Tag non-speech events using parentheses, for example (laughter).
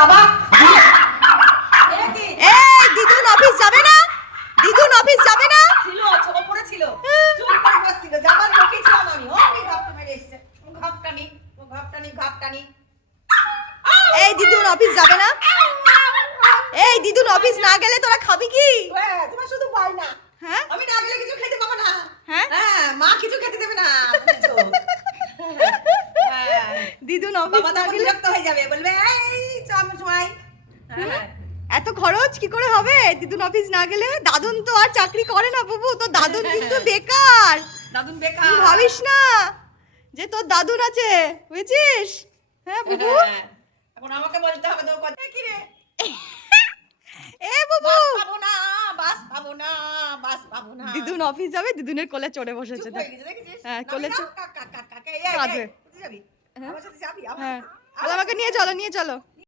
বাবা। এই দিদুন অফিস যাবে না? দিদুন অফিস যাবে না? ছিল ওপরে ছিল। চুরি করে বসছিল যাবার লোকই আমি। ওকে ঘাপটা মেরে এসছে। ঘাপটানি ঘাপটানি ঘাপটানি। এই দিদুন অফিস যাবে না? এই দিদুন অফিস না গেলে তোরা খাবি কি? হ্যাঁ তোমার শুধু ভয় না। হ্যাঁ? আমি না গেলে কিছু খেতে পাবো না। হ্যাঁ? মা কিছু খেতে দেবে না। (laughs) দিদুন অফিস না গেলে বিরক্ত হয়ে যাবে। বলবে এই এত খরচ? কি করে হবে? দিদুন অফিস না গেলে? দাদুন তো আর চাকরি করে না বাবু। তো দাদুন কিন্তু বেকার। দাদুন বেকার। ভাবিস না যে তোর দাদুন আছে? বুঝছিস? হ্যাঁ বুবু? হ্যাঁ। এখন আমাকে বলতে হবে তো কথা। কি রে? এ বুবু! পাবো না বাস পাবো না বাস পাবো না। দিদুন অফিস যাবে দিদুনের কোলে চড়ে বসেছে হয়ে? হ্যাঁ, কোলে চুপ। কাক, কাক, কাক, এই, যাবি? হ্যাঁ। আমার সাথে যাবি? হ্যাঁ। আমাকে নিয়ে চলো নিয়ে চলো।